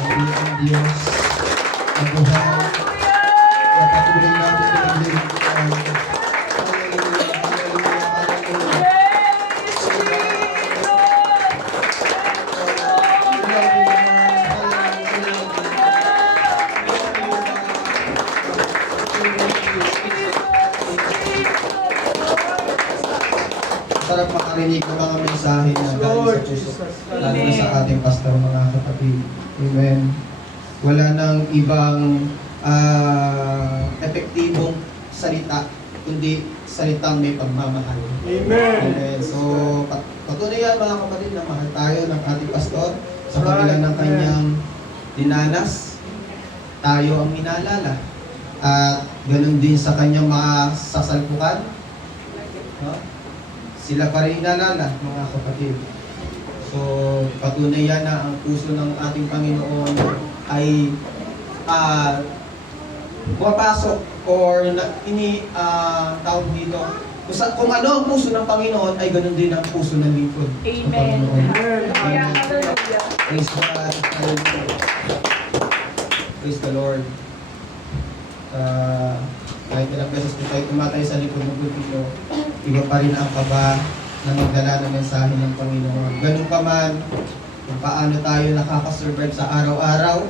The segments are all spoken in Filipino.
ang Diyos na buhay na patuloy natin pinaglilingkuran. Hallelujah, hallelujah, hallelujah. Sarap makarinig ng mga mensahe na galing sa puso, lalo na sa ating pastor, mga kapatid. Amen. Wala nang ibang epektibong salita, kundi salitang may pagmamahal. Amen. Amen. So, patuloy yan mga kapatid na mahal tayo ng ating pastor sa kabila ng kanyang dinanas. Tayo ang minalala. At ganun din sa kanyang mga sasalpukan. No? Sila pa rin inalala, mga kapatid. So, patunay yan na ang puso ng ating Panginoon ay pumapasok or tawag dito. Kung ano ang puso ng Panginoon, ay ganun din ang puso ng lingkod. Amen. Amen. Hallelujah. Praise God. Hallelujah. Praise the Lord. Kahit ilang beses po tayo tumatay sa likod ng pulpito, iba pa rin ang kaba na magdala ng mensahe ng Panginoon. Ganun pa man, kung paano tayo nakakasurvive sa araw-araw,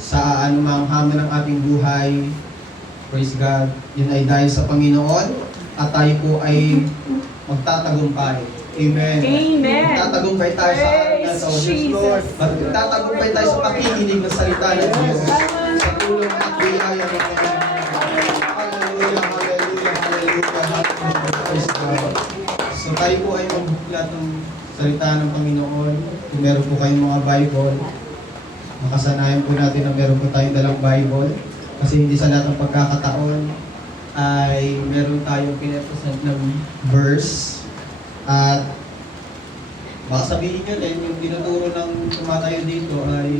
sa anumang hamon ng ating buhay, praise God, yun ay dahil sa Panginoon, at tayo po ay magtatagumpay. Amen. Amen. Magtatagumpay tayo sa araw na ito. Praise Jesus. Magtatagumpay tayo sa pakikinig ng salita ng Diyos. Sa tulong at biyaya ng Panginoon. Hallelujah, hallelujah, hallelujah, hallelujah. Praise God. So tayo po ay magbuklat ng salita ng Panginoon. Kung meron po kayong mga Bible, makasanayan po natin na meron po tayong dalang Bible. Kasi hindi sa lahat ng pagkakataon ay meron tayong pinapresent ng verse. At baka sabihin nyo din, yung tinuturo ng tumatayo dito ay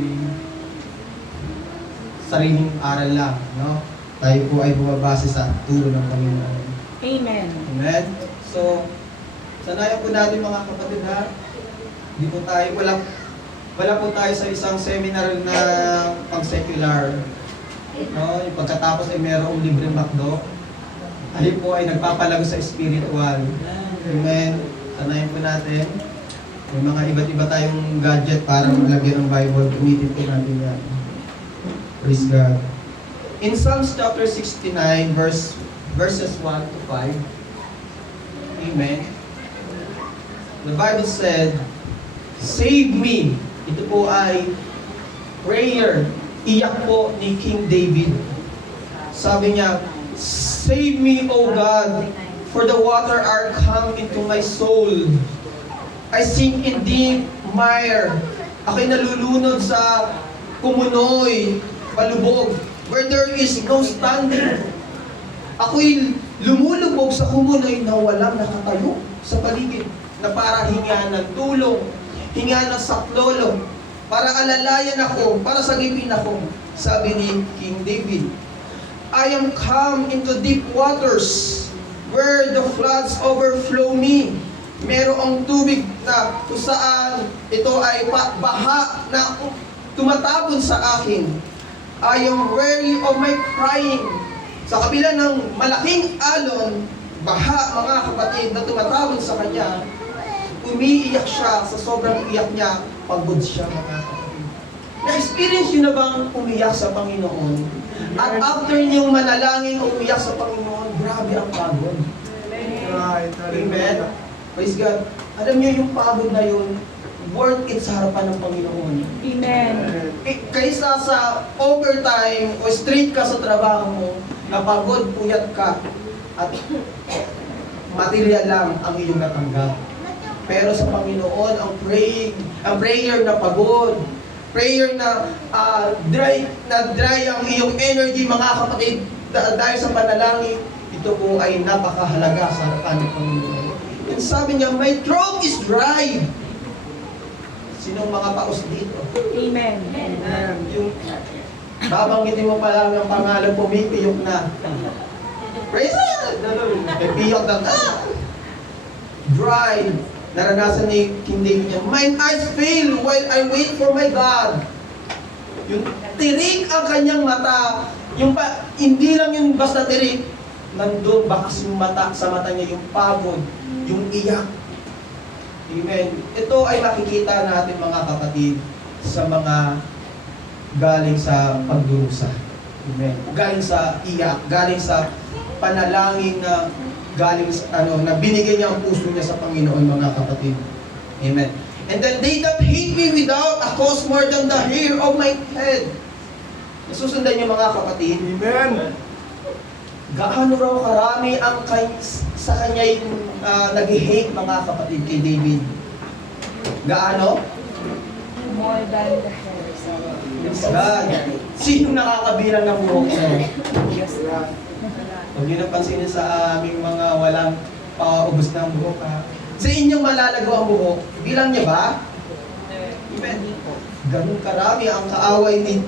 sariling aral lang, no? Tayo po ay bumabase sa turo ng Panginoon. Amen. Amen? So, sanayan po natin mga kapatid ha. Hindi po tayo, wala po tayo sa isang seminar na pang-secular. No? Yung pagkatapos ay merong libreng makdo. Ayun po ay nagpapalago sa spiritual. Amen? Sanayan po natin. May mga iba't iba tayong gadget para maglagyan ng Bible. Gamitin po natin yan. Praise God. In Psalms chapter 69, verses 1 to 5, Amen. The Bible said, "Save me." Ito po ay prayer. Iyak po ni King David. Sabi niya, "Save me, O God, for the water are come into my soul. I sink in deep mire." Ako'y nalulunod sa kumunoy, palubog, where there is no standing. Ako'y lumulubog sa kumunoy na walang nakatayo sa paligid, na para hinga ng tulong, hinga ng saklolo, para alalayan ako, para sagipin ako. Sabi ni King David, "I am come into deep waters, where the floods overflow me." Merong tubig na kung saan ito ay baha na tumatapon sa akin. I am weary of my crying. Sa kabila ng malaking alon, baha, mga kapatid, na tumatawid sa kanya, umiiyak siya. Sa sobrang iyak niya, pagod siya, mga kapatid. Na-experience niyo na bang umiyak sa Panginoon? At after niyong manalangin o umiyak sa Panginoon, grabe ang pagod. Right. Amen. Praise God. Alam niyo yung pagod na yun, worth it sa harapan ng Panginoon. Amen. Kaysa sa overtime o straight ka sa trabaho mo, napagod, puyat ka, at material lang ang iyong natanggap. Pero sa Panginoon, ang prayer na pagod, prayer na dry ang iyong energy, mga kapatid, dahil sa panalangin, ito po ay napakahalaga sa harapan ng Panginoon. And sabi niya, "My throat is dry." Sinong mga paus dito? Amen. Yung babanggitin mo pa lang ng pangalan, pumipiyok na. Praise God! May piyok na, dry. Naranasan ni King David niya, "Mine eyes fail while I wait for my God." Yung tirik ang kanyang mata. Hindi lang yung basta tirik, nandun bakas yung mata, sa mata niya yung pagod, yung iyak. Amen. Ito ay makikita natin mga kapatid sa mga galing sa pagdurusa. Amen. Galing sa iyak, galing sa panalangin na galing sa, na binigay niya ang puso niya sa Panginoon, mga kapatid. Amen. And then they that hate me without a cause more than the hair of my head. Nasusundan niyo mga kapatid. Amen. Gaano raw karami ang sa kanya yung nag-hate, mga kapatid, kay David? Gaano? More than the hairs. Yes, God. Sino nakakabilang ng buhok niya? Yes, God. Huwag niyo napansinin sa aming mga walang paubos ng buhok, ha? Sa inyong malalago ang buhok, bilang niya ba? Amen. Ganun karami ang kaaway ni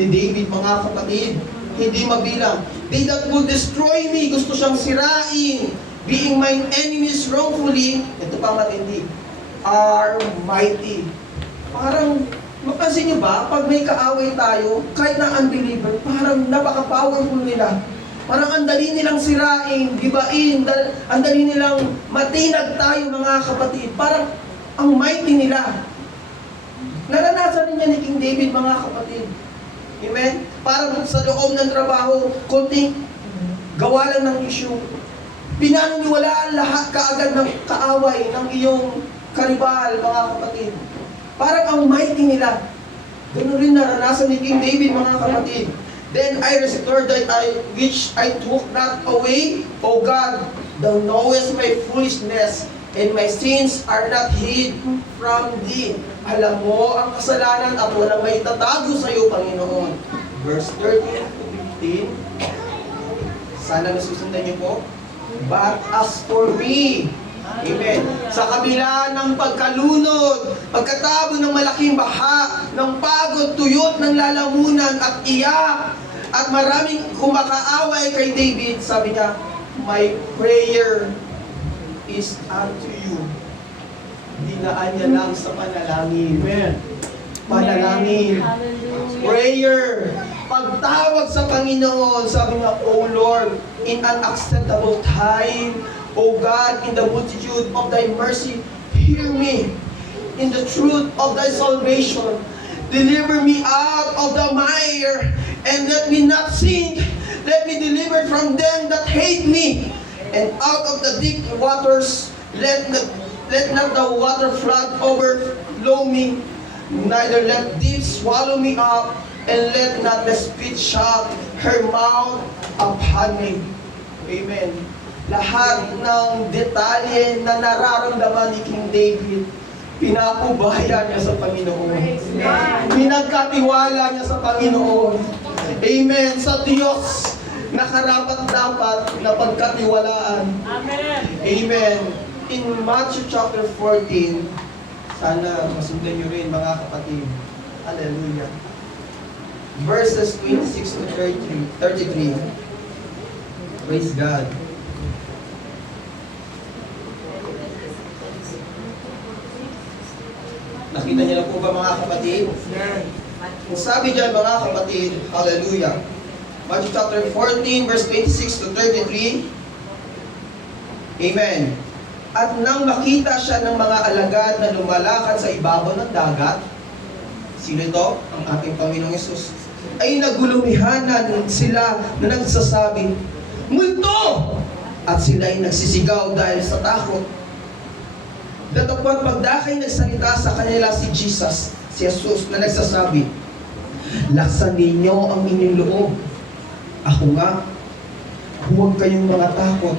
David, mga kapatid. Hindi mabilang. They that will destroy me, gusto siyang sirain. Being mine enemies wrongfully, ito pa matindi, are mighty. Parang, mapansin niyo ba, pag may kaaway tayo, kahit na unbeliever, parang napaka-powerful nila. Parang ang dali nilang sirain, gibain, ang dali nilang matinag tayo, mga kapatid. Parang ang mighty nila. Naranasan niya ni King David, mga kapatid. Amen? Parang sa loob ng trabaho, konting gawa lang ng issue. Pinaniniwalaan lahat kaagad ng kaaway ng iyong karibal, mga kapatid. Parang ang mighty nila. Ganun rin naranasan ni King David, mga kapatid. Then I restored that which I took not away. O God, Thou knowest my foolishness, and my sins are not hid from Thee. Alam mo ang kasalanan at walang may tatago sa iyo, Panginoon. Verse 13 to 15. Sana nasusundan niyo po. But as for me, amen, sa kabila ng pagkalunod, pagkatabo ng malaking baha, ng pagod, tuyot ng lalamunan at iyak, at maraming kumakaaway kay David, sabi niya, my prayer is unto you. Dinaan niya lang sa panalangin. Amen. Panalangin. Hallelujah. Prayer. Pagtawag sa Panginoon, sabi niya, O Lord, in an acceptable time, O God, in the multitude of Thy mercy, hear me. In the truth of Thy salvation, deliver me out of the mire, and let me not sink. Let me deliver from them that hate me, and out of the deep waters, let not the water flood overflow me, neither let deep swallow me up, and let not the spit shut her mouth upon me. Amen. Lahat ng detalye na nararamdaman ni King David, pinakubaya niya sa Panginoon. Pinagkatiwala niya sa Panginoon. Amen. Sa Diyos na karapat-dapat na pagkatiwalaan. Amen. Amen. In Matthew chapter 14, sana masundan niyo rin, mga kapatid. Hallelujah. Verses 26 to 33. Praise God. Nakita niyo na po ba, mga kapatid? Sabi diyan, mga kapatid, hallelujah. Matthew chapter 14, verse 26 to 33. Amen. At nang makita siya ng mga alagad na lumalakad sa ibabaw ng dagat, sino ito? Ang ating Panginoong Yesus. Ay nagulumihanan sila na nagsasabi, multo! At sila ay nagsisigaw dahil sa takot. Datapwat pagdakay nagsalita sa kanila si Jesus, si Jesus na nagsasabi, laksan ninyo ang inyong loob. Ako nga, huwag kayong mga takot.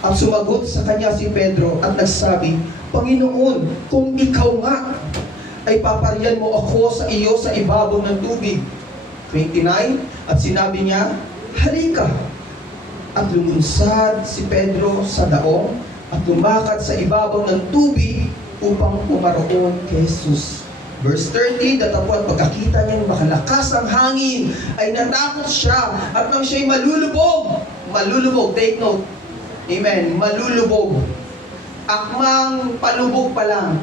At sumagot sa kanya si Pedro at nagsabi, Panginoon, kung ikaw nga, ay paparian mo ako sa iyo sa ibabaw ng tubig. 29, at sinabi niya, halika. At lumunsad si Pedro sa daong at lumakad sa ibabaw ng tubig upang pumaroon kay Jesus. Verse 30, datapwat pagkakita niyang makalakas ang hangin, ay natakot siya at nang siya'y malulubog, take note, amen, malulubog. Akmang palubog pa lang,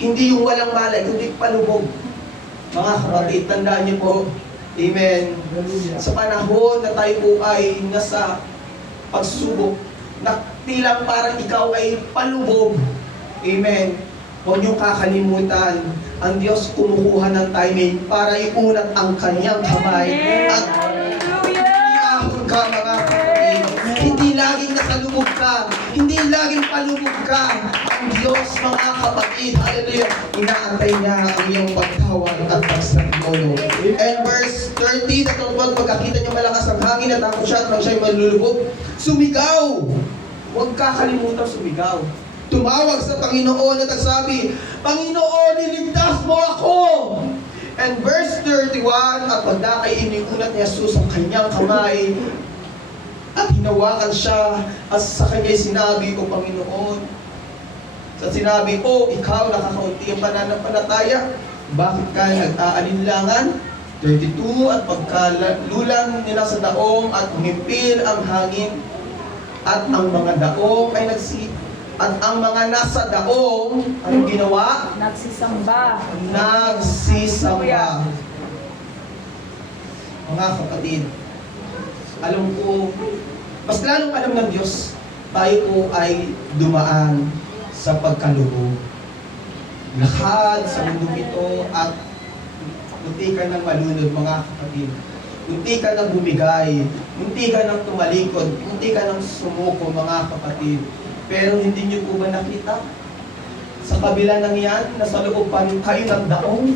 hindi yung walang malay, kundi palubog. Mga kapatid, tandaan niyo po, amen, sa panahon na tayo po ay nasa pagsubok, na tilang parang ikaw ay palubog, amen, huwag niyong kakalimutan, ang Diyos kumukuha ng timing para iunat ang kanyang kamay at iahon ka, mga kapatid. Hindi laging nasalubog ka, hindi laging palubog ka. Ang Diyos, mga kapatid, hallelujah, inaantay niya ang iyong pagtawag at pagsangkolo. And verse 30, natulog, pagkakita niya malakas ang hangin at takot siya at nang siya'y malulubog, sumigaw! Huwag kakalimutan sumigaw. Tumawag sa Panginoon at nagsabi, Panginoon, iligtas mo ako! And verse 31, at pagdakay iniunat ni Jesus ang kanyang kamay, at hinawakan siya, at sa kanya'y sinabi, O Panginoon, sa sinabi, O ikaw nakakaunti ang pananampalataya, bakit ka nag-aalinlangan? 32, at pagkalulan nila sa daong at humimpil ang hangin, at ang mga daong ay at ang mga nasa daong, anong ginawa? Nagsisamba. Nagsisamba. Mga kapatid, alam ko, mas lalong alam ng Diyos, tayo po ay dumaan sa pagkalubog. Lakad sa mundong ito at munti ka ng malunod, mga kapatid. Munti ka ng bumigay, munti ka ng tumalikod, munti ka ng sumuko, mga kapatid. Pero hindi niyo po ba nakita? Sa kabila ng yan, nasa loob pa rin kayo ng daong.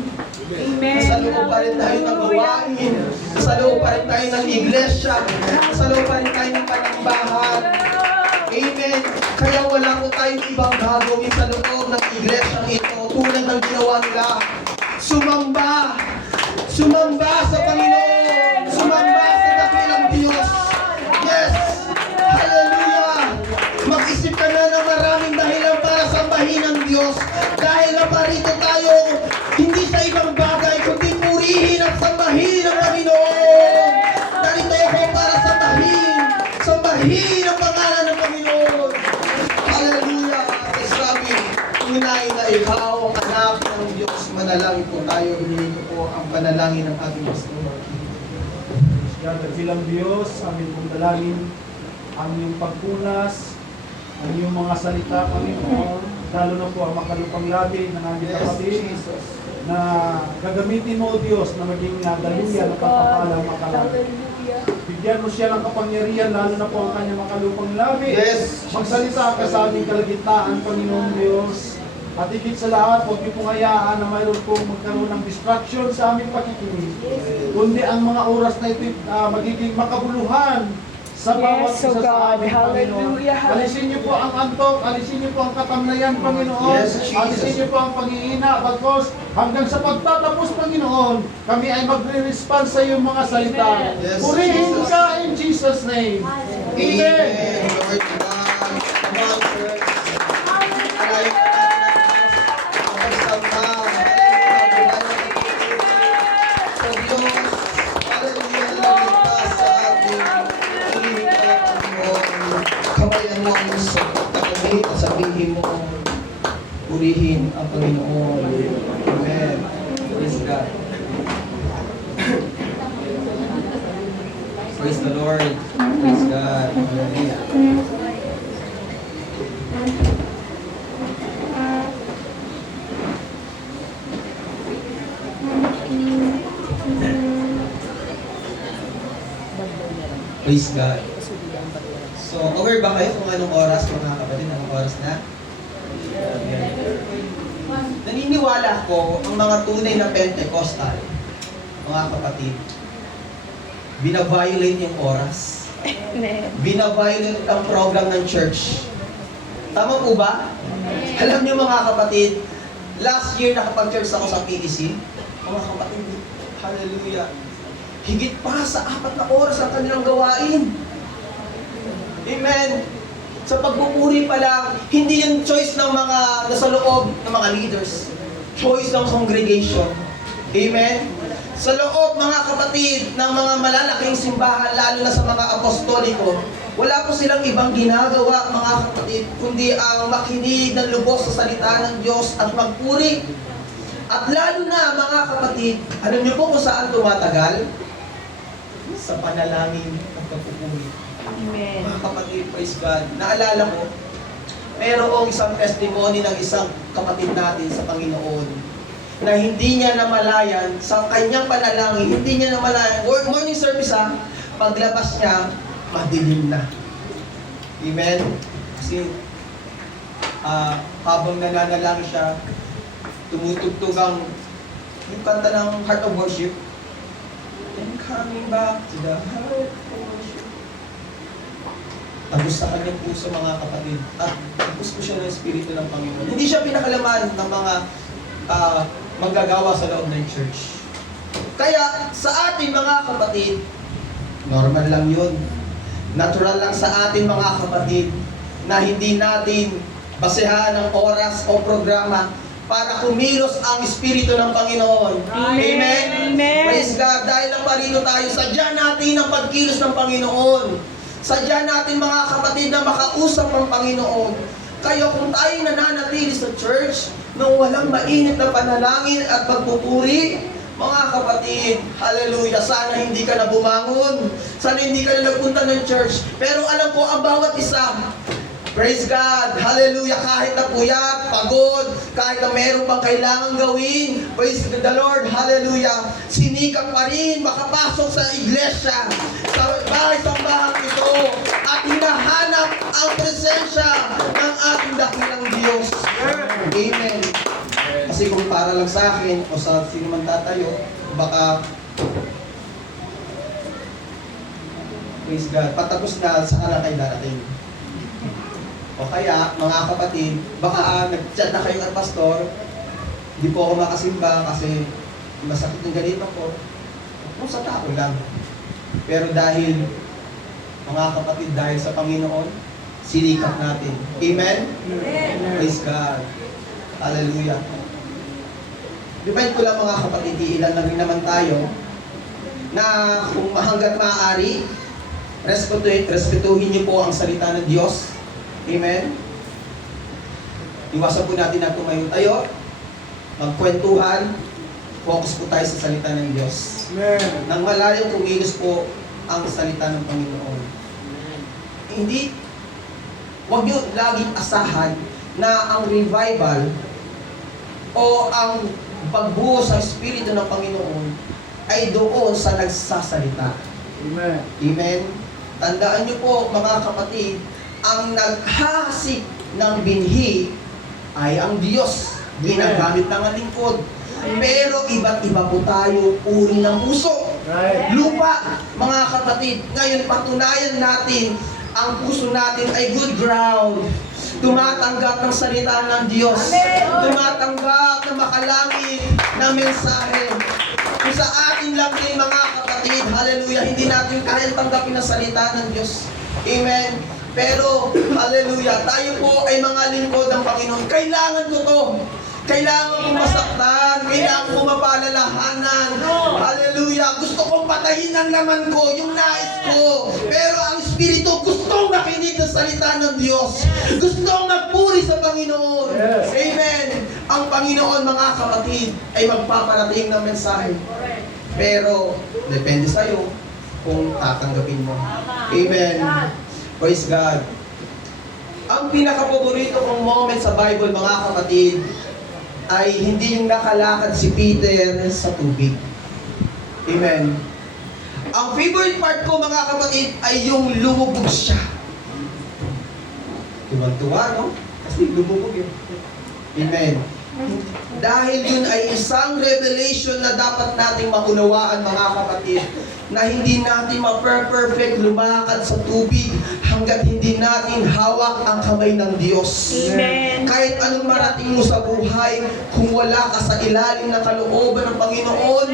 Amen. Nasa loob pa rin tayo ng gawain. Nasa loob pa rin tayo ng iglesia. Nasa loob pa rin tayo ng panambahan. Amen. Kaya wala po tayong ibang gagawin sa loob ng iglesia ito. Tulad ng ginawa nila. Sumamba. Sumamba sa Panginoon. Sumamba sa dakilang Diyos. Yes. Hallelujah. Mag-isip ka na ng maraming dahilan para sambahin ang Diyos. Dahil naparito tayo, hindi sa ibang bagay, kundi purihin at sambahin ang Panginoon. Narito ako para sambahin ang pangalan ng Panginoon. Hallelujah. Sabi, tunay na ikaw ang anak ng Diyos. Manalangin po tayo, hinihingi po ang panalangin ng ating Pastor. Bilang Diyos, aming pong dalangin, ang iyong pagpunas, ang iyong mga salita, Panginoon, lalo na po ang makalupang labi ng aming Yes, kapatid, Jesus. na gagamitin mo, O Diyos, na maging daluyan ng pagpapalang makalabi. Bigyan mo siya ng kapangyarihan, lalo na po ang kanyang makalupang labi. Yes. Magsalita ka sa aming kalagitnaan, Panginoon Diyos. At higit sa lahat, huwag niyo pong hayaan na mayroon pong magkaroon ng distraction sa aming pakikinig. Kundi ang mga oras na ito magiging makabuluhan sa bawat Yes, O isa sa God. amin, Panginoon. Hallelujah. Alisin niyo po ang antok, alisin niyo po ang katamnayan, Panginoon. Yes, Jesus. Alisin niyo po ang pangihina, bagkos hanggang sa pagtatapos, Panginoon, kami ay magre-respond sa iyong mga salita. Yes, Purihin Jesus. ka in Jesus' name. Amen. Amen. Lord God. Come on, church. Alayo ka natin ang pagsamba. So, Diyos, hallelujah, lalagay sa ating purihin ka, Panginoon. Kamayan mo ang gusto. Takamit at sabihin mo, purihin ang Panginoon. Amen. Praise God. Praise the Lord. Praise God. Hallelujah. Praise God. So, aware ba kayo kung anong oras, mga kapatid? Anong oras na? Amen. Naniniwala ko ang mga tunay na Pentecostal, mga kapatid, binaviolate yung oras. Binaviolate ang program ng church. Tama po ba? Alam niyo, mga kapatid, last year nakapag-church ako sa PEC. Mga kapatid, hallelujah. Higit pa sa 4 na oras ang kanilang gawain. Amen. Sa pagpupuri pa lang, hindi yung choice ng mga nasa loob ng mga leaders. Choice ng congregation. Amen. Sa loob, mga kapatid, ng mga malalaking simbahan, lalo na sa mga apostoliko, wala po silang ibang ginagawa, mga kapatid, kundi ang makinig ng lubos sa salita ng Diyos at magpuri. At lalo na mga kapatid, alam niyo po kung saan tumatagal? Sa panalangin at pagpupuri. Amen. Mga kapatid, praise God. Naalala ko, mayroong isang testimony ng isang kapatid natin sa Panginoon na hindi niya namalayan sa kanyang panalangin, hindi niya namalayan. Morning service paglabas niya, madilim na. Amen? Kasi habang nananalangin siya, tumutugtog yung kanta ng Heart of Worship. I'm coming back to the heart of worship. Tagos sa kanyang puso mga kapatid. At tagos ko siya ng Espiritu ng Panginoon. Hindi siya pinakalaman ng mga manggagawa sa loob ng church. Kaya sa atin mga kapatid, normal lang yun. Natural lang sa atin mga kapatid na hindi natin basehan ng oras o programa para kumilos ang Espiritu ng Panginoon. Amen? Amen. Praise God. Dahil lang parito tayo, sadya natin ang pagkilos ng Panginoon. Sadya natin mga kapatid na makausap ng Panginoon. Kaya kung tayo nananatili sa church nung walang mainit na panalangin at pagpupuri, mga kapatid, hallelujah, sana hindi ka na bumangon. Sana hindi ka na nagpunta ng church. Pero alam ko, ang bawat isa, praise God, hallelujah, kahit na puyat, pagod, kahit na meron pang kailangan gawin, praise the Lord, hallelujah, sinikap pa rin makapasok sa iglesia, sa bahay-sambahan ito, at hinahanap ang presensya ng ating dakilang Diyos. Amen. Kasi kung para lang sa akin o sa sino man tatayo, baka praise God, patapos na sa kanan kayo darating. O kaya, mga kapatid, baka nag-chat na kayo ng pastor, hindi po ako makasimba kasi masakit ng ganito po. Kung sa tao lang. Pero dahil, mga kapatid, dahil sa Panginoon, sinikap natin. Amen? Amen. Praise God. Hallelujah. Remind ko lang mga kapatid, ilan lang rin naman tayo, na kung hanggat maaari, respetuhin niyo po ang salita ng Diyos. Amen? Iwasan po natin na tumayo tayo, magkwentuhan, focus po tayo sa salita ng Diyos. Amen. Nang malayong kumilos po ang salita ng Panginoon. Hindi, huwag niyo laging asahan na ang revival o ang pagbuo sa Espiritu ng Panginoon ay doon sa nagsasalita. Amen. Amen? Tandaan niyo po mga kapatid, ang naghahasik ng binhi ay ang Diyos. Ginagamit ng lingkod. Pero iba't iba po tayo uri ng puso. Right. Lupa, mga kapatid. Ngayon, patunayan natin ang puso natin ay good ground. Tumatanggap ng salita ng Diyos. Tumatanggap ng makalangit na mensahe. Kung sa atin lang din mga kapatid, hallelujah, hindi natin kayang tanggapin ang salita ng Diyos. Amen. Pero, hallelujah, tayo po ay mga lingkod ng Panginoon. Kailangan ko to. Kailangan ko masaktan. Kailangan ko mapalalahanan. Hallelujah. Gusto kong patayin ang laman ko, yung nais ko. Pero ang Espiritu gustong makinig ng salita ng Diyos. Gustong magpuri sa Panginoon. Yes. Amen. Ang Panginoon, mga kapatid, ay magpaparating ng mensahe. Pero, depende sa'yo kung tatanggapin mo. Amen. Praise God. Ang pinaka-paborito kong moment sa Bible, mga kapatid, ay hindi yung nakalakad si Peter sa tubig. Amen. Ang favorite part ko, mga kapatid, ay yung lumubog siya. Tuwan-tuwa, no? Kasi lumubog yun. Amen. Dahil yun ay isang revelation na dapat nating maunawaan, mga kapatid, na hindi natin ma-perfect lumakad sa tubig hanggat hindi natin hawak ang kamay ng Diyos. Amen. Kahit anong marating mo sa buhay, kung wala ka sa ilalim ng kalooban ng Panginoon,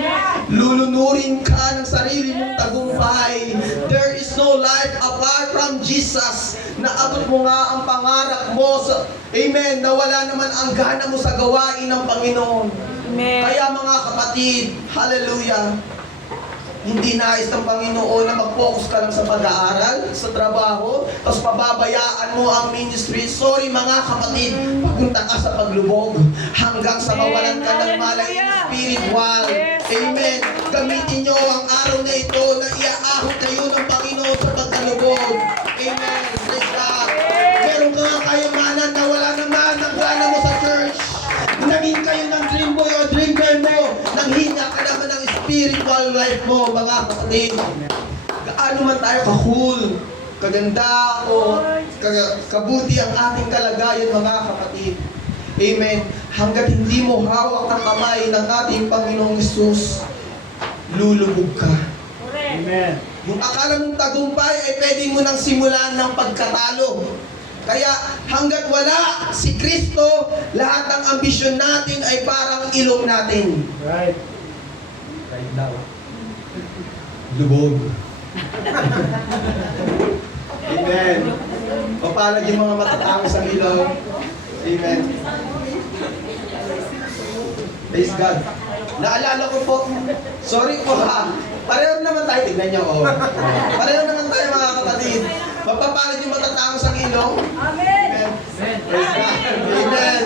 lulunurin ka ng sarili mong tagumpay. There is no life apart from Jesus. Naabot mo nga ang pangarap mo sa, amen, na wala naman ang gana mo sa gawain ng Panginoon. Amen. Kaya mga kapatid, hallelujah, Hindi nais ng Panginoon na mag-focus ka lang sa pag-aaral, sa trabaho, tapos pababayaan mo ang ministry. Sorry mga kapatid, papunta ka sa paglubog hanggang sa mawalan ka ng malay spiritual. Amen. Gamitin nyo ang araw na ito na iaahon kayo ng Panginoon sa pagkalubog. Amen. Praise God. Meron ka nga kayamanan na wala naman ang gana mo sa church. Naging kayo ng dream boy o dream girl mo. Nanghina ka naman ng spiritual life mo, mga kapatid. Gaano man tayo ka-cool, kaganda o kabuti ang ating kalagayan, mga kapatid. Amen. Hanggat hindi mo hawak ang kamay ng ating Panginoong Hesus, lulubog ka. Amen. Yung akala mong tagumpay ay pwede mo nang simulan ng pagkatalo. Kaya hanggat wala si Kristo, lahat ng ambisyon natin ay parang ilong natin. Right. Right now. Lubog. Amen. Papalad yung mga matatangos ang ilaw. Amen. Praise God. Naalala ko po, sorry po ha, pareho naman tayo, tignan niyo oh. Pareho naman tayo mga kapatid. Mapapalad yung matatangos ang ilaw. Amen. Praise God. Amen.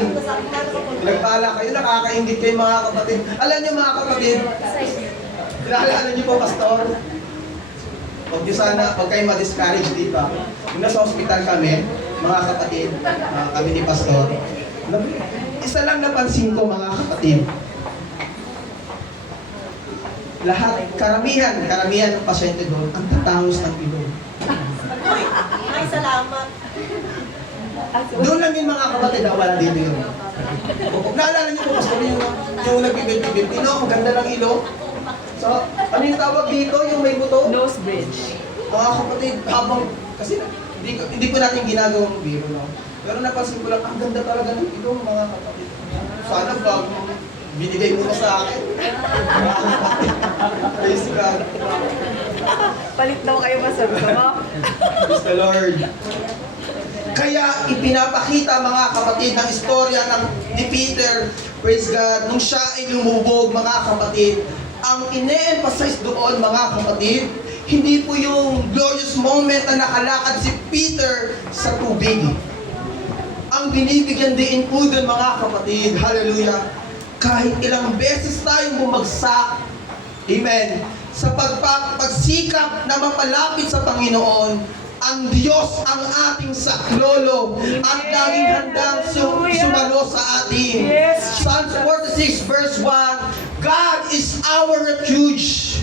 Nagpala kayo, nakakaingit kayo mga kapatid. Alam niyo mga kapatid, naalala niyo po, Pastor? Huwag niyo sana, huwag kayo ma-discourage dito. Yung nasa hospital kami, mga kapatid, kami ni Pastor, isa lang napansin ko mga kapatid. Lahat, karamihan ng pasyente doon, ang tatangos ng ilong. Ay, salamat. Doon lang yung mga kapatid na wala dito yun. Naalala niyo po, Pastor, yung nagbibig-big, ang ganda ng ilong. So, ano yung tawag dito? Yung may buto? Nose bridge. Mga kapatid, habang, kasi hindi ko natin ginagawang biro, no? Pero napansin ko lang, ang ganda talaga ng ilong, mga kapatid. Sana ba, binigay mo na sa akin. Praise God. Palit daw kayo masabi ko mo. Praise the Lord. Kaya ipinapakita mga kapatid ng istorya ni Peter, praise God, nung siya ay lumubog mga kapatid. Ang ine-emphasize doon mga kapatid, hindi po yung glorious moment na nakalakad si Peter sa tubig. Ang binibigyan din po doon mga kapatid, hallelujah, kahit ilang beses tayong bumagsak, amen, sa pagsikap na mapalapit sa Panginoon, ang Diyos ang ating saklolo at laging handang sumalo sa atin. Psalms 46 verse 1, God is our refuge,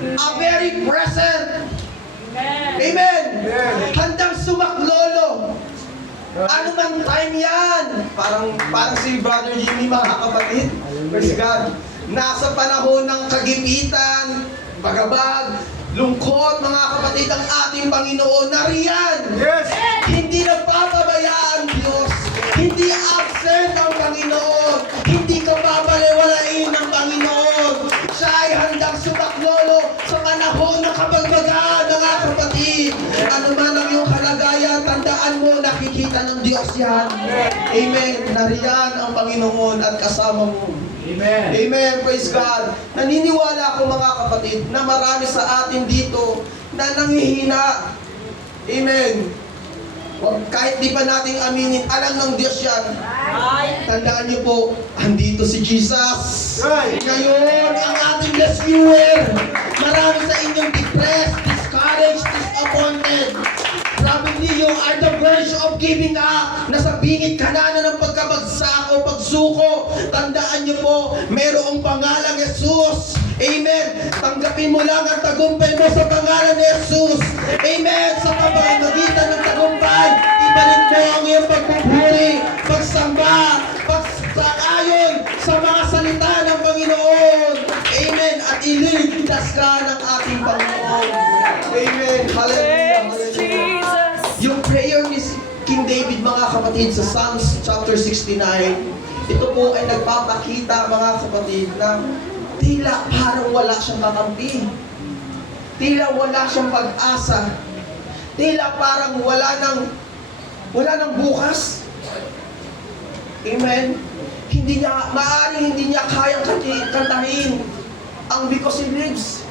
a very present. Amen. Handang sumaklolo. Ano man time yan? Parang si Brother Jimmy mga kapatid. Praise God. Nasa panahon ng kagipitan, bagabag, lungkot mga kapatid, ang ating Panginoon nariyan. Yes. Hindi nagpapabayaan Diyos. Hindi absent ang Panginoon. Hindi ka babaliwalain ng Panginoon. Siya ay handang sumaklolo sa panahon ng kabagbagan, mga kapatid. Ano man ang iyong kalagayan, tandaan mo, nakikita ng Diyos yan. Amen. Nariyan ang Panginoon at kasama mo. Amen. Amen. Praise God. Naniniwala ako mga kapatid na marami sa atin dito na nanghihina. Amen. Kahit di pa nating aminin, alam ng Diyos yan. Tandaan niyo po, andito si Jesus. Right. Ngayon, ang ating rescuer. Marami sa inyong depressed, discouraged, disappointed. Sabi niyo, you are the verge of giving up. Nasa bingit ka na ng pagkabagsak o pagsuko. Tandaan niyo po, mayroong pangalang Jesus. Amen. Tanggapin mo lang ang tagumpay mo sa pangalan ni Jesus. Amen. Sa pamamagitan ng tagumpay, ibalik mo ang iyong pagpupuri, pagsamba, pagsakayon sa mga salita ng Panginoon. Amen. At ililigtas ka ng ating Panginoon. Amen. Hallelujah. Hallelujah. Yung prayer ni King David, mga kapatid, sa Psalms chapter 69, ito po ay nagpapakita, mga kapatid, na tila parang wala siyang kakampi. Tila wala siyang pag-asa. Tila parang wala nang bukas. Amen. Maaaring hindi niya kayang kantahin ang Because He Lives.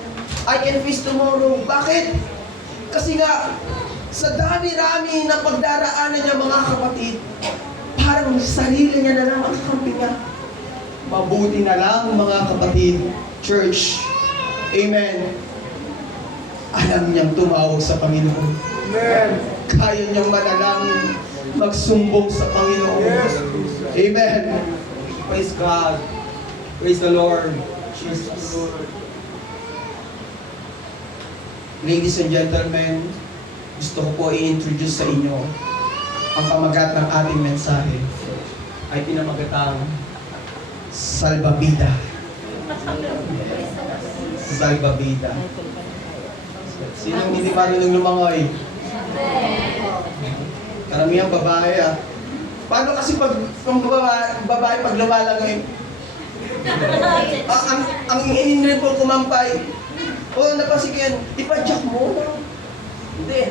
I can face tomorrow. Bakit? Kasi nga, sa dami-rami na pagdaraanan niya mga kapatid, parang sarili niya na lang ang kampi niya. Mabuti na lang mga kapatid, church. Amen. Alam niyang tumawag sa Panginoon. Amen. Kaya niyang manalangin, magsumbong sa Panginoon. Yes. Amen. Praise God. Praise the Lord. Jesus. Ladies and gentlemen, gusto ko po i-introduce sa inyo ang pamagat ng ating mensahe ay pinamagatang Salbabida. Salbabida. Sinong hindi marunong lumangoy? Karamihan babae ah. Paano kasi pag babae pag lumalangoy? Ang ingin rin po kumampay. Napansin ko yan, ipadyak mo. Hindi.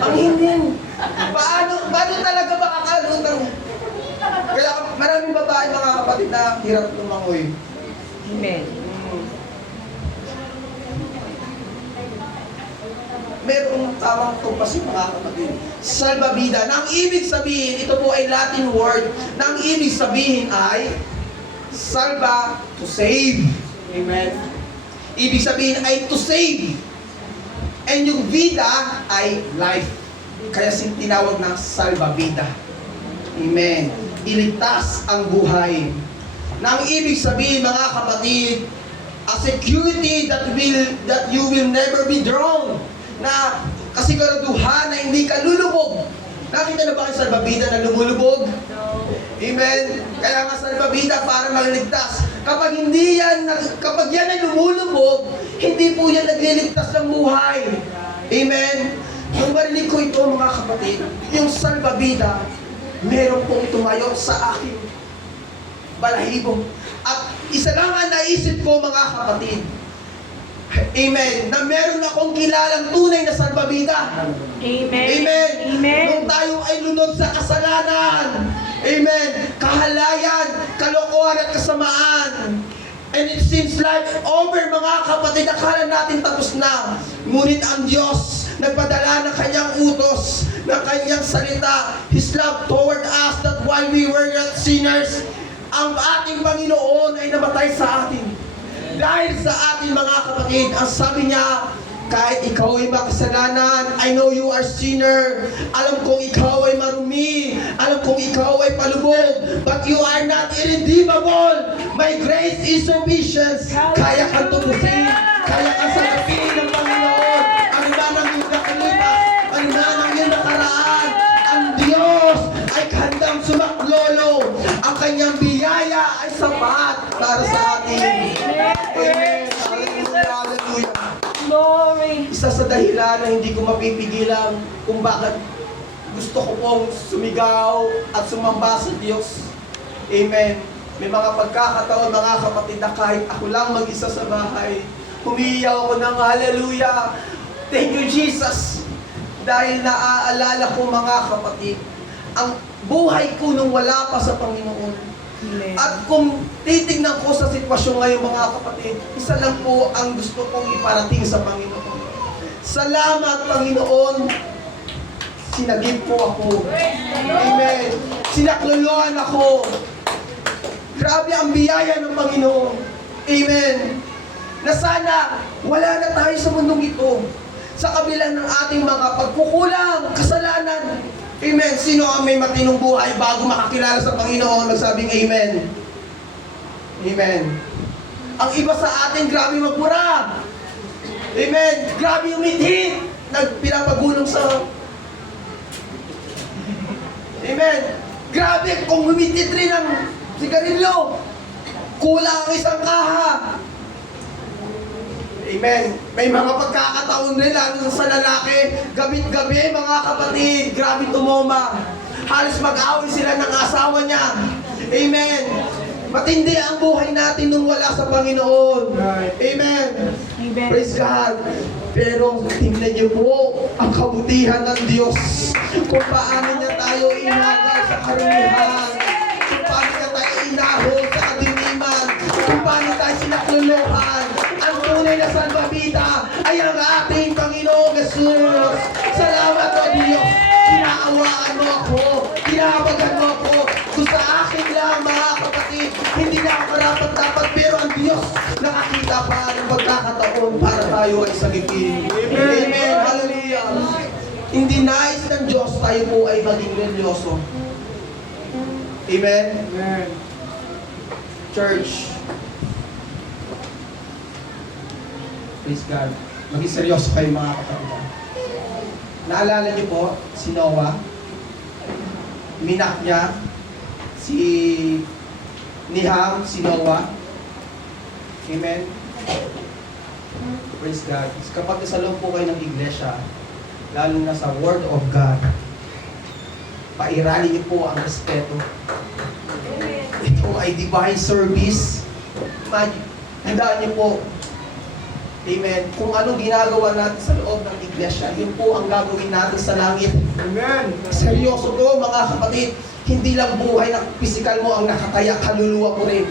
Ang hingin. Paano talaga makakalutang? Kaya maraming babae mga kapatid na hirap lumangoy. Amen. Merong tamang tumpasin mga kapatid. Salbabida. Na ang ibig sabihin, ito po ay Latin word, na ang ibig sabihin ay salva, to save. Amen. Ibig sabihin ay to save. And yung vida ay life. Kaya tinawag na salbabida. Amen. Iligtas ang buhay. Na ang ibig sabihin mga kapatid, a security that you will never be drowned. Na kasiguraduhan na hindi ka lulubog. Nakita na ba kayo salbabida na lumulubog? Amen. Kaya nga salbabida para maligtas. Kapag yan ay lumulubog, hindi po yan nagliligtas ng buhay. Amen. Nung marinig ko ito mga kapatid, yung salbabida, meron pong tumayo sa aking balahibo. At isa lang ang naisip ko mga kapatid, amen, na meron akong kilalang tunay na salbabida. Amen. Amen. Amen. Nung tayo ay lunod sa kasalanan, amen, kahalayan, kalokohan at kasamaan, and it seems like over mga kapatid, akala natin tapos na. Ngunit ang Diyos nagpadala ng kanyang utos, ng kanyang salita, His love toward us, that while we were yet sinners, ang ating Panginoon ay namatay sa atin. Dahil sa ating mga kapatid, ang sabi niya, kahit ikaw ay makasalanan, I know you are sinner. Alam kong ikaw ay marumi. Alam kong ikaw ay palubog. But you are not irredeemable. My grace is sufficient. Kaya kang tubusin. Kaya kang sarapin ng Panginoon. Ang imanang iyong nakalipas. Ang imanang iyong nakaraan. Ang Diyos ay handang sumaklolo. Ang kanyang biyaya ay sapat para sa atin. Amen. Hallelujah. Hallelujah. Glory. Isa sa dahilan na hindi ko mapipigilan kung bakit gusto ko pong sumigaw at sumamba sa Diyos. Amen. May mga pagkakataon mga kapatid na kahit ako lang mag-isa sa bahay, humiyaw ako ng hallelujah. Thank you Jesus. Dahil naaalala ko mga kapatid, ang buhay ko nung wala pa sa Panginoon. Amen. At kung titignan ko sa sitwasyon ngayon mga kapatid, isa lang po ang gusto kong iparating sa Panginoon. Salamat Panginoon, sinagip po ako. Amen. Sinakloloan ako. Grabe ang biyaya ng Panginoon. Amen. Na sana wala na tayo sa mundong ito. Sa kabila ng ating mga pagkukulang, kasalanan. Amen. Sino ang may matinong buhay bago makakilala sa Panginoon? Magsabing amen. Amen. Ang iba sa atin, grabe magmura. Amen. Grabe umiti. Nagpinapagulong sa... Amen. Grabe kung umitit rin ang sigarilyo. Kulang ang isang kaha. Amen. May mga pagkakataon rin, lalo sa lalaki, gabi-gabi mga kapatid, grabe tumoma. Halos mag-away sila ng asawa niya. Amen. Matindi ang buhay natin nung wala sa Panginoon. Amen. Amen. Praise God. Pero tingnan niyo po ang kabutihan ng Diyos. Kung paano niya tayo inagal sa karumihan. Kung paano niya tayo inahol sa kadiliman. Kung paano tayo sinakluluhan. Ang tunay tunay na salbabida ay ang ating Panginoong Jesus. Salamat o Diyos. Inaawaan mo ako. Inahabagan mo ako. Kung sa akin lang, mga kapatid, hindi na ako karapat-dapat, pero ang Diyos nakakita pa ng pagkakataon para tayo ay sagipin. Amen. Hallelujah. Hindi nais ng Diyos tayo po ay maging religyoso. Amen. Amen. Church. Praise God. Maging seryoso kayo mga kapatid. Naalala niyo po si Noah? Minak niya si Ham, si Noah. Amen. Praise God. Kapag nasa loob po kayo ng iglesia, lalo na sa Word of God, pairali niyo po ang respeto. Ito ay divine service. Handaan niyo po. Amen. Kung ano ginagawa natin sa loob ng iglesia, yun po ang gagawin natin sa langit. Amen. Seryoso po mga kapatid. Hindi lang buhay na physical mo ang nakataya, kaluluwa mo rin.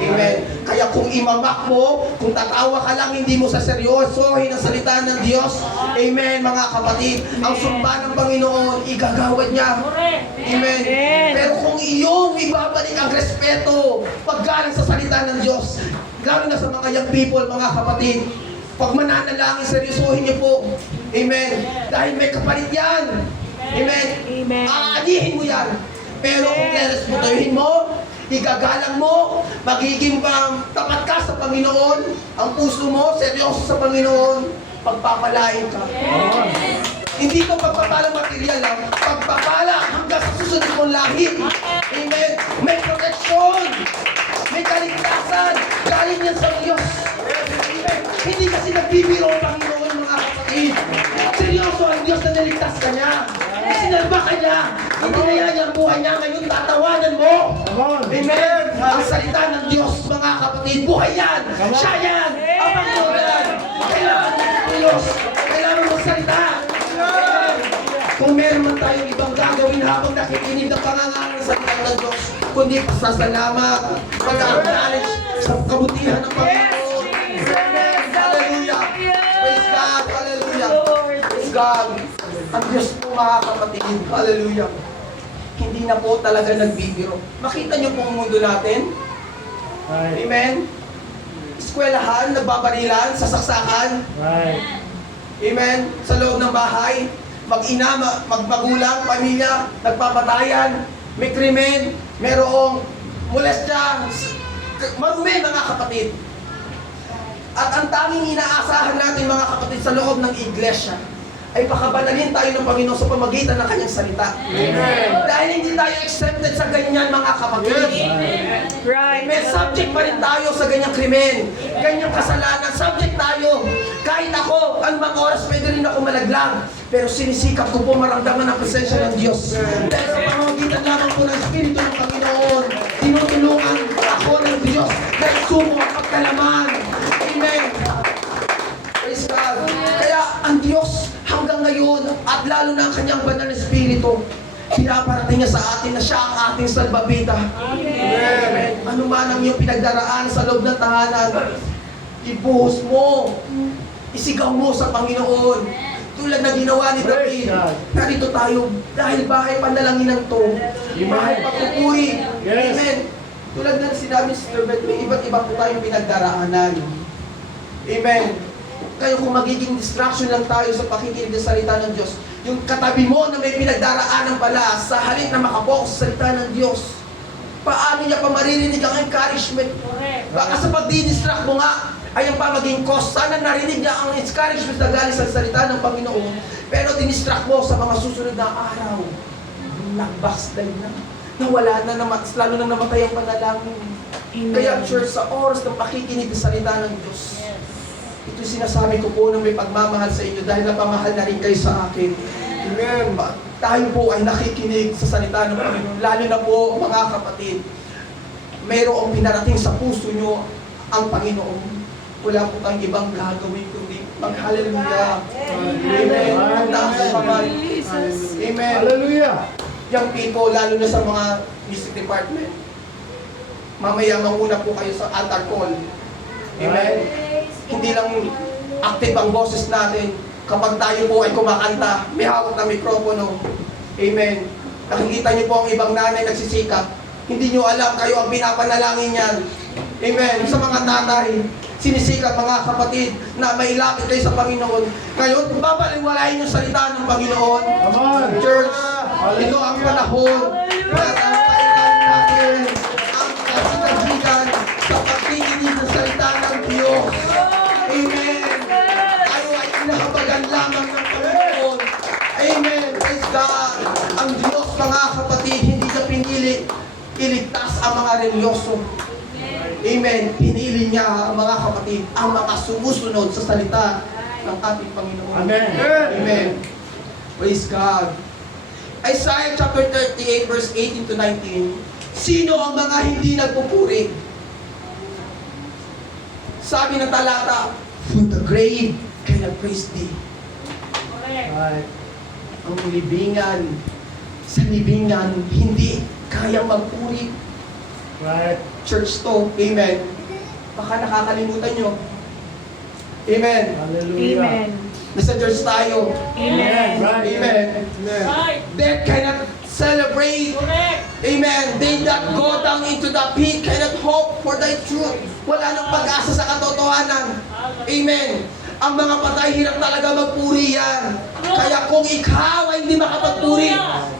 Amen. Kaya kung imamak mo, kung tatawa ka lang, hindi mo sa seryosohin ang salita ng Diyos. Amen, mga kapatid. Ang sumba ng Panginoon, igagawad niya. Amen. Pero kung iyong ibabalik ang respeto, paggalang sa salita ng Diyos, lalo na sa mga young people, mga kapatid, pag mananalangin, seryosohin niyo po. Amen. Dahil may kapalit yan. Amen. Amen. Aanihin mo yan. Pero kung respetuhin mo, igagalang mo, magiging tapat ka sa Panginoon, ang puso mo, seryoso sa Panginoon, pagpapalain ka. Hindi ko pagpapala material lang, pagpapala hanggang sa susunod mong lahi. Amen. May protection, may kaligtasan, galing yan sa Diyos. Amen. Hindi kasi nagbibiro ang Panginoon, mga kapatid. Seryoso ang Diyos na naligtas ka niya. Sinalba ka niya. Hindi na yan ang buhay niya. Ngayon tatawanan mo. Amen. Ang salita ng Diyos, mga kapatid, buhay yan. Siya yan. Ang Panginoon yan. Kailangan ng Diyos. Kailangan magsalita. Kung meron man tayong ibang gagawin habang nakikinig ng pangangaral sa salita ng Diyos, kundi pasasalamat, pag-acknowledge sa kabutihan ng Panginoon. Amen. Hallelujah. Praise God. Hallelujah. Praise God. Ang Diyos po mga kapatid. Hallelujah. Hindi na po talaga nagbibiro. Makita niyo po ang mundo natin. Right. Amen. Eskwelahan, nagbabarilan, sasaksakan. Right. Amen. Sa loob ng bahay, mag-ina, magmagulang, pamilya, nagpapatayan, may krimen, merong molestya, marumi mga kapatid. At ang tanging inaasahan natin mga kapatid sa loob ng iglesia ay pakabanalin tayo ng Panginoon sa pamagitan ng kanyang salita. Amen. Dahil hindi tayo accepted sa ganyan mga kapatid. Right. May subject pa rin tayo sa ganyang krimen, ganyang kasalanan. Subject tayo. Kahit ako, ang mga oras pwede rin ako malaglag. Pero sinisikap ko po maramdaman ang presensya ng Diyos. Dahil sa pamamagitan lamang po ng Espiritu ng Panginoon, tinutulungan ako ng Diyos na isumo ang pagkalaman. Amen. Praise God. Kaya ang Diyos hanggang ngayon at lalo na ang kanyang banal na Espiritu, pinaparating niya sa atin na siya ang ating salbabida. Amen. Ano man ang iyong pinagdaraan sa loob ng tahanan, ibuhos mo, isigaw mo sa Panginoon. Tulad na ginawa ni David, narito tayo dahil bahay panalangin ng to, bahay pagpupuri. Yes. Amen. Tulad na sinabi si Sir Beth, may iba't iba po tayong pinagdaraanan. Amen. Kaya kung magiging distraction lang tayo sa pakikinig ng salita ng Diyos, yung katabi mo na may pinagdaraanan pala, sa halip na makapokus sa salita ng Diyos, paano niya pa maririnig ang encouragement? Baka sa pagdi-distract mo nga, ay ang pa maging cause. Sana narinig niya ang encouragement na galing sa salita ng Panginoon, pero dinistract mo sa mga susunod na araw. Nag-backslide na. Nawala na, lalo nang namatay ang panalangin. Kaya church, sa oras ng pakikinig ng salita ng Diyos, ito sinasabi ko po na may pagmamahal sa inyo dahil napamahal na rin kayo sa akin. Amen. Tayo po ay nakikinig sa salita ng Panginoon. Lalo na po, mga kapatid, mayroong pinarating sa puso nyo ang Panginoon. Wala po tayong ibang gagawin kundi mag-hallelujah. Amen. Ang taas sa kamay. Amen. Hallelujah. Young people, lalo na sa mga music department, mamaya manguna po kayo sa altar call. Amen. hindi lang active ang boses natin. Kapag tayo po ay kumakanta, may hawak na mikropono. Amen. Nakikita niyo po ang ibang nanay nagsisikap. Hindi niyo alam, kayo ang pinapanalangin niyan. Amen. Sa mga tatay, sinisikap mga kapatid na mailapit kayo sa Panginoon. Ngayon, babaliwalayin yung salita ng Panginoon. Come on. Church, ito ang panahon para kailangan natin ang kasikajigan sa pagkikinig ng salita ng Diyos. Amen. Tayo ay inahabagan lamang ng Panginoon. Amen. Praise God. Ang Diyos, mga kapatid, hindi niya pinili iligtas ang mga religyoso. Amen. Pinili niya, mga kapatid, ang mga sumusunod sa salita ng ating Panginoon. Amen. Amen. Praise God. Isaiah chapter 38 verse 18 to 19. Sino ang mga hindi nagpupuri? Sabi ng talata, from the grave cannot praise thee. Right. Ang libingan, sa libingan, hindi kayang magpuri. Right. Church to, amen. Baka nakakalimutan nyo. Amen. Hallelujah. Amen. Nasa church tayo. Amen. Right. Amen. Amen. Death cannot celebrate. Amen. They that go down into the pit cannot hope for thy truth. Wala nang pag-asa sa katotohanan. Amen. Ang mga patay hirap talaga magpuri yan. Kaya kung ikaw ay hindi makapagpuri,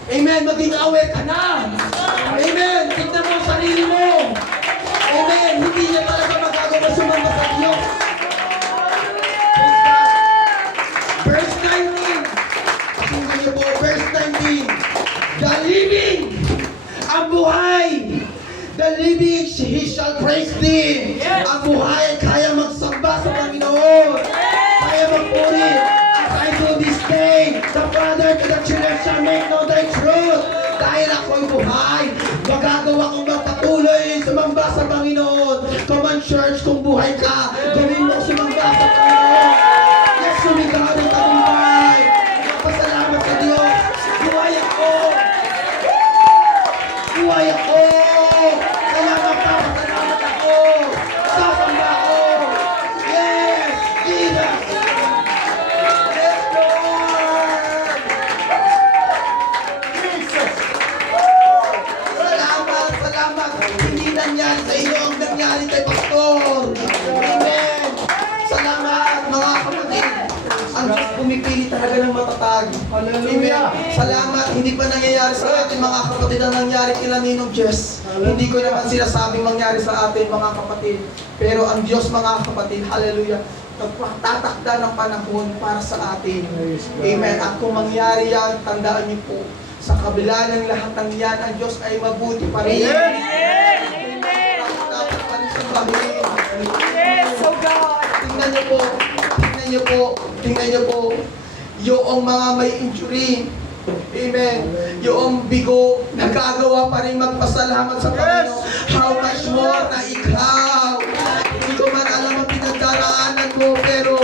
amen, maging aware ka na. Amen. Tignan mo ang sarili mo. Amen. Hindi niya talaga magagawa sumamba sa Diyos. Verse 19. Pakinggan niyo po, verse 19. The living, ang buhay. The living, he shall praise thee. Ang buhay, kaya magsamba sa Panginoon. Kaya magpuri. As I do this day, the Father to the children shall make known thy truth. Dahil ako'y buhay, magagawa kong magpatuloy sumamba sa Panginoon. Come on, church, kung buhay ka, gawin mo sumamba sa Panginoon. Yes, sumigaw ng tagumpay. Napasalamat sa Diyos. Buhay ako. Buhay ako. Kaya magpapasalamat ako. Sasamba ako. Yes, Jesus. Yes, Lord. Jesus. Salamat, salamat. Hindi nangyari sa iyo ang nangyari kay Pastor. Amen. Salamat, mga kapatid. Ang Diyos pumipili talaga ng matatag. Hallelujah. Amen. Salamat. Hindi pa nangyayari sa atin, mga kapatid, ang nangyari kila Ninong Jess. Hindi ko naman sinasabing mangyari sa atin, mga kapatid. Pero ang Diyos, mga kapatid, hallelujah, nagtatakda ng panahon para sa atin. Amen. At kung mangyari yan, tandaan niyo po, sa kabila ng lahat ng yan, ang Diyos ay mabuti pa rin. Amen. Dapat pa rin sambahin. Yes, so God. Tingnan niyo po, tingnan niyo po, tingnan niyo po, yung mga may injury, amen, yung bigo, nagagawa pa rin magpasalamat sa Panginoon. How much more na ikaw, hindi ko man alam ang pinagdaraanan mo, pero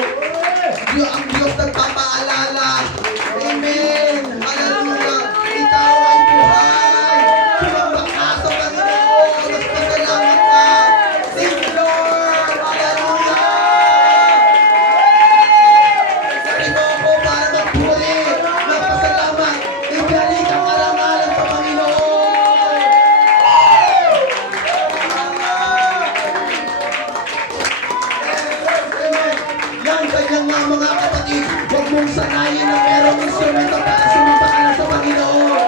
ang Diyos nagpapaalala, amen, hallelujah, ikaw ay buhay, sumamba ka sa Panginoon, nagpasalamat ka, thank you Lord, hallelujah. Sarito ako para magpuli, magpasalamat, ibalik ang karangalan sa Panginoon. Amen. Yan, kanyang mga kapatid, huwag mong sanayin na merong instrumento para sumamba ka lang sa Panginoon.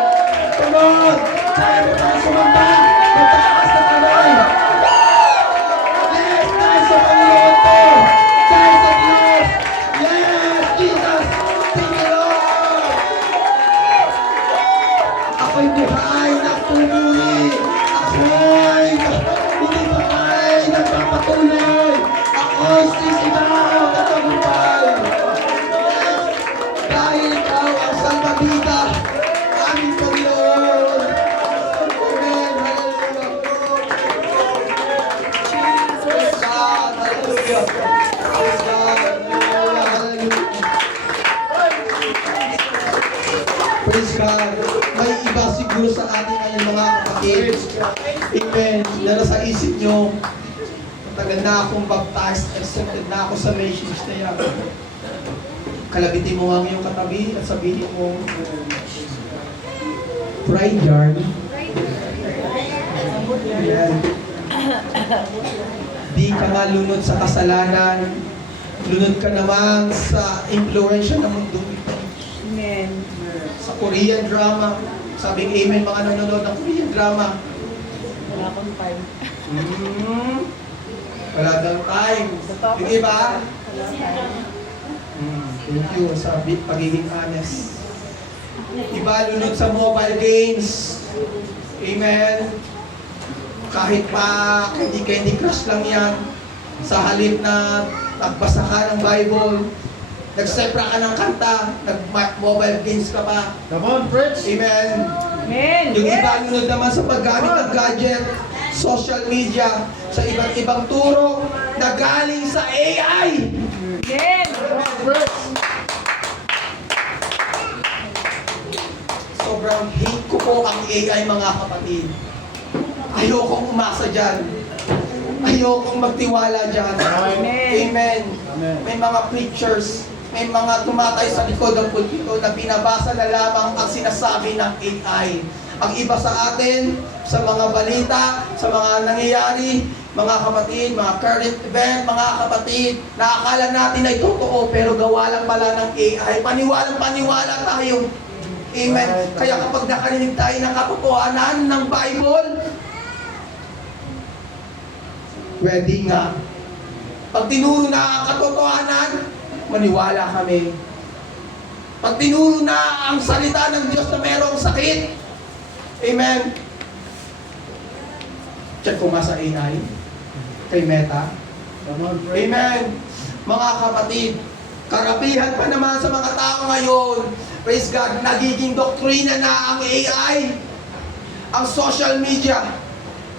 Come on! Kaya mo tayo sumamba! Magtaas na kamay! Yes! Dahil sa Panginoon ko! Dahil sa Diyos! Yes! Jesus! Thank you, Lord! Ako'y buhay na pumuli! Ako'y hindi patay! Nagpapatuloy! Ako'y sisigaw na tagumpay! Yes! Dahil ikaw ang salbabida! Aming Panginoon! Amen! Hallelujah! Praise God! Hallelujah! Praise God! Hallelujah! Hallelujah! Praise God! May iba siguro sa ating ngayon mga kapatid. Amen. Na nasa isip nyo, Tagal na akong baptized, accepted na ako sa message na yan. Kalabitin mo ang iyong katabi at sabihin mo, pride yarn. Ayan. Di ka nga lunod sa kasalanan. Lunod ka naman sa influensya ng mundo. Amen. Sa Korean drama. Sabing amen mga nanonood ng Korean drama. Wala akong time. Wala daw time. Totoo. Hindi ba? Wala time. Thank you sa pagiging honest. Iba lunod sa mobile games. Amen. Kahit pa Candy Crush lang yan. Sa halip na nagbasa ka ng Bible, nagsepra ka ng kanta, nag-mobile games ka pa. Come on, friends. Amen. Amen. Yung Yes. iba lunod naman sa paggamit ng gadget, social media, sa iba't ibang turo na galing sa AI. Amen. Friends. Sobrang hate ko po ang AI mga kapatid. Ayokong umasa dyan. Ayokong magtiwala dyan. Amen. Amen. May mga preachers, may mga tumatay sa likod ng pulpito na binabasa na lamang ang sinasabi ng AI. Ang iba sa atin, sa mga balita, sa mga nangyayari, mga kapatid, mga current event, mga kapatid, naakala natin ay totoo, pero gawa lang pala ng AI. Paniwalang-paniwala tayo. Amen. Kaya kapag nakarinig tayo ng katotohanan ng Bible, pwede nga. Pag tinuro na ang katotohanan, maniwala kami. Pag tinuro na ang salita ng Diyos na merong sakit, amen. Check ko nga sa AI, kay Meta. Come on, friends. Amen. Mga kapatid, karapihan pa naman sa mga tao ngayon, praise God, nagiging doktrina na ang AI, ang social media,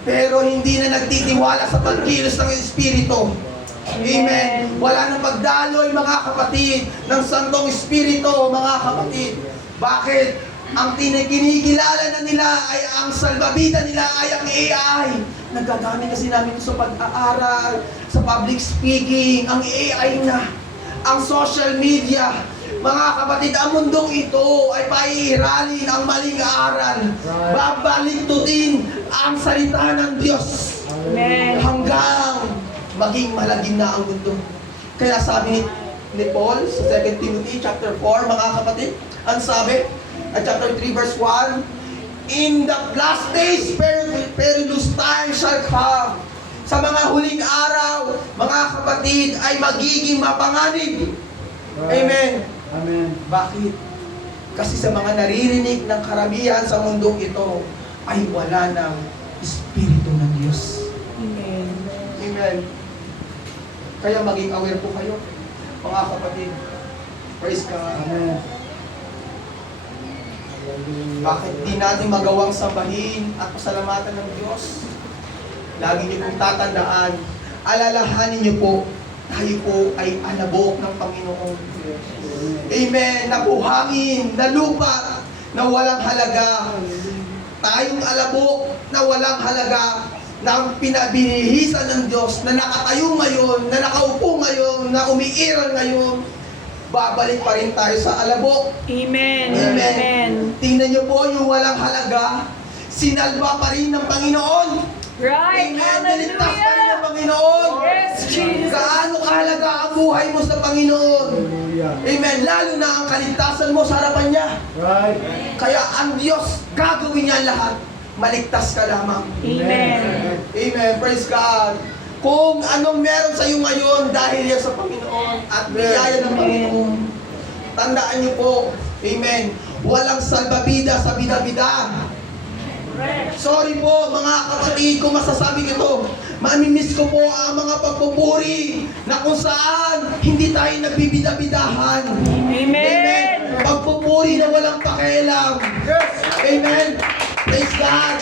pero hindi na nagtitiwala sa pagkilos ng Espiritu. Amen. Wala nang pagdaloy mga kapatid ng Santong Espiritu, mga kapatid. Bakit? Ang kinikilala na nila ay ang salbabida nila ay ang AI. Nagagamit kasi namin ito sa pag-aaral, sa public speaking, ang AI na, ang social media. Mga kapatid, ang mundong ito ay paihiralin ang maling aral. Babaliktutin ang salita ng Diyos. Amen. Hanggang maging malagim na ang mundo. Kaya sabi ni Paul sa 2 Timothy chapter 4, mga kapatid, ang sabi, at chapter 3 verse 1, in the last days, perilous times shall come. Sa mga huling araw, mga kapatid, ay magiging mapanganib. Amen. Amen. Bakit? Kasi sa mga naririnig ng karamihan sa mundong ito, ay wala ng Espiritu ng Diyos. Amen. Amen. Kaya maging aware po kayo, mga kapatid. Praise God. Amen. Bakit di natin magawang sambahin at pasalamatan ng Diyos? Lagi niyo pong tatandaan, alalahanin niyo po, tayo po ay alabok ng Panginoon. Amen. Na buhangin, na lupa, na walang halaga. Tayong alabok na walang halaga, na pinabinihisan ng Diyos, na nakatayo ngayon, na nakaupo ngayon, na umiiral ngayon, babalik pa rin tayo sa alabok. Amen. Amen. Amen. Tingnan niyo po yung walang halaga, sinalba pa rin ng Panginoon. Right. Amen. Niligtas pa rin ng Hallelujah. Panginoon. Yes, Jesus. Gaano kahalaga ang buhay mo sa Panginoon. Hallelujah. Amen. Lalo na ang kaligtasan mo sa harapan niya. Right. Kaya ang Diyos, gagawin niya lahat. Maligtas ka lamang. Amen. Amen. Praise God. Kung anong meron sa iyo ngayon dahil yan sa Panginoon at biyaya ng Panginoon, tandaan niyo po, amen, walang salbabida sa bida-bida. Sorry po mga kapatid kung masasabi ito. Mamimiss ko po ang mga pagpupuri na kung saan hindi tayo nagbibida-bidahan. Amen. Pagpupuri na walang pakialam. Amen. Praise God.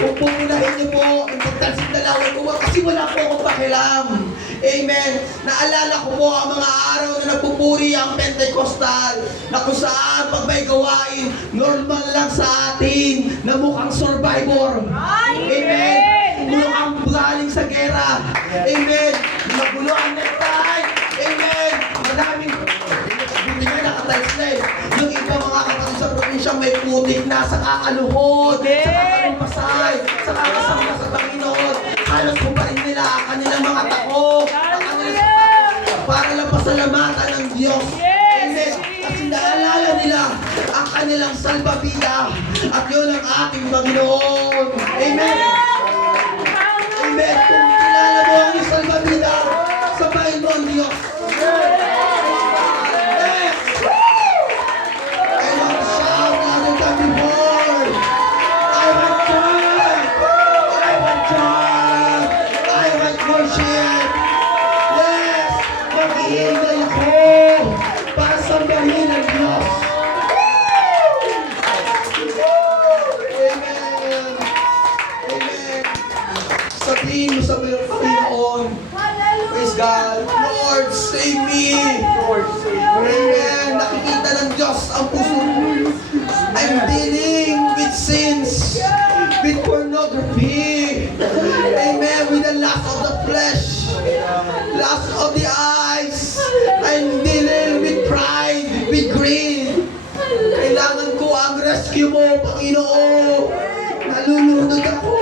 Kung pupunahin niyo po, importansip na laway ko kasi wala po akong pakialam. Amen. Naalala ko po ang mga araw na nagpupuri ang Pentecostal na kung saan pag may gawain, normal lang sa atin na mukhang survivor. Amen. Mukhang galing sa gera. Amen. Magulo ang necktie. Amen. Maraming buti nga nakatiles na eh. Yung iba mga kapatid sa probinsya may putik na sa kakaluhod, sa kakalumpasay, sa kakasama sa Panginoon. Halos ko pa rin nila ang kanilang mga tako, ang kanilang para lang pasalamatan ng Diyos. Amen. Kasi naalala nila ang kanilang salbabida at yun ang ating Panginoon. Amen. Amen. Kung kilala mo ang iyong salbabida, sabahin mo ang Diyos. Yes. I want to shout louder than before. I want joy. I want joy. I want worship. Yes. Mag-iingay ako para sambahin ang Diyos. Amen. Amen. Sabihin mo sa Panginoon, praise God, Lord, save me. Amen. Nakikita ng Diyos ang puso mo. I'm dealing with sins, with pornography. Amen. With the lust of the flesh, lust of the eyes. I'm dealing with pride, with greed. Kailangan ko ang rescue mo, Panginoon. Nalulunod ako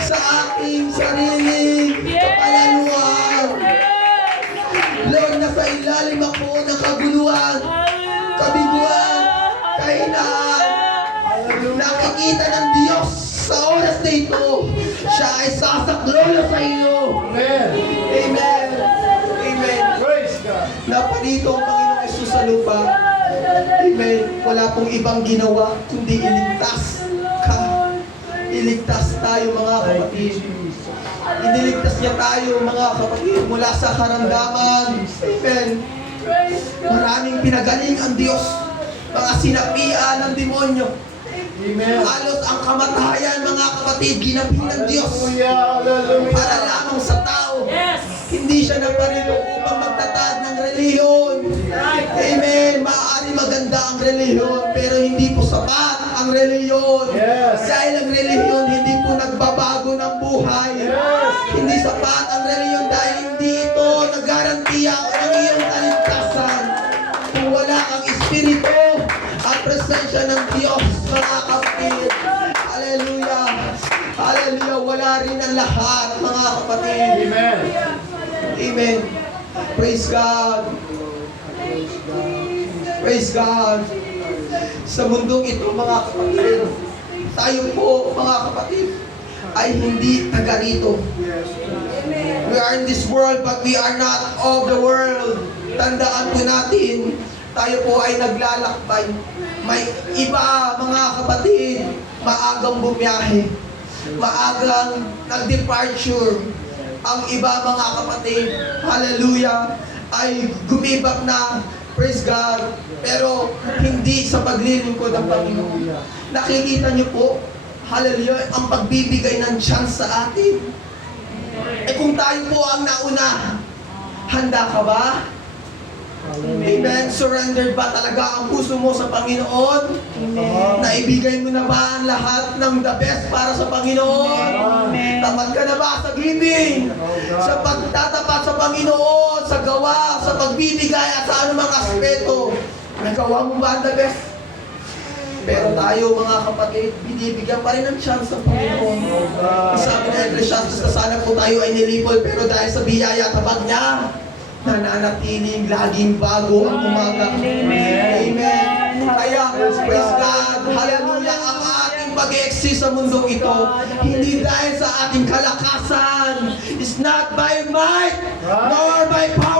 sa aking sariling kapalaluan. Lord, nasa ilalim ako ng kaguluhan, kabiguan, kahinaan. Nakikita ng Diyos sa oras na ito, siya ay sasaklolo sa iyo. Amen. Amen. Amen. Praise God. Naparito ang Panginoong Yesus sa lupa. Amen. Wala pong ibang ginawa, kundi iligtas ka. Iligtas tayo mga Thank you, kapatid. Jesus. Iniligtas niya tayo mga kapatid mula sa karamdaman. Amen. Maraming pinagaling ang Diyos. Mga sinapian ng demonyo. Amen. Halos ang kamatayan mga kapatid, ginapi ng Diyos. Hallelujah. Hallelujah. Para lamang sa tao. Hindi siya naparito upang magtatag ng reliyon. Amen. Maaari maganda ang reliyon, pero hindi po sapat ang reliyon. Yes. Dahil ang reliyon hindi po nagbabago ng buhay. Yes. Hindi sapat ang reliyon dahil hindi ito nagarantiya ng iyong kaligtasan. Kung wala kang espiritu at presensya ng Diyos, mga kapatid. Hallelujah. Hallelujah. Wala rin ang lahat, mga kapatid. Amen. Amen. Praise God. Praise God. Sa mundong ito, mga kapatid, tayo po, mga kapatid, ay hindi taga rito. We are in this world, but we are not of the world. Tandaan po natin, tayo po ay naglalakbay. May iba, mga kapatid, maagang bumiyahe. Maagang nag-departure. Ang iba, mga kapatid, hallelujah, ay gumibak na, praise God, pero hindi sa paglilingkod ng Panginoon. Nakikita niyo po, hallelujah, ang pagbibigay ng chance sa atin. Eh kung tayo po ang nauna, handa ka ba? Amen. Surrendered ba talaga ang puso mo sa Panginoon? Naibigay mo na ba ang lahat ng the best para sa Panginoon? Tapat ka na ba sa giving? Sa pagtatapat sa Panginoon, sa gawa, sa pagbibigay at sa anumang aspeto? Nagawa mo ba ang the best? Pero tayo mga kapatid, binibigyan pa rin ng chance ng Panginoon. Sabi na Ecclesiastes na sana po tayo ay nilipol, pero dahil sa biyaya tabag niya, nananatiling laging bago ang umaga. Amen. Kaya, praise God, hallelujah, ang ating pag-exist sa mundong ito, hindi dahil sa ating kalakasan. It's not by might, nor by power,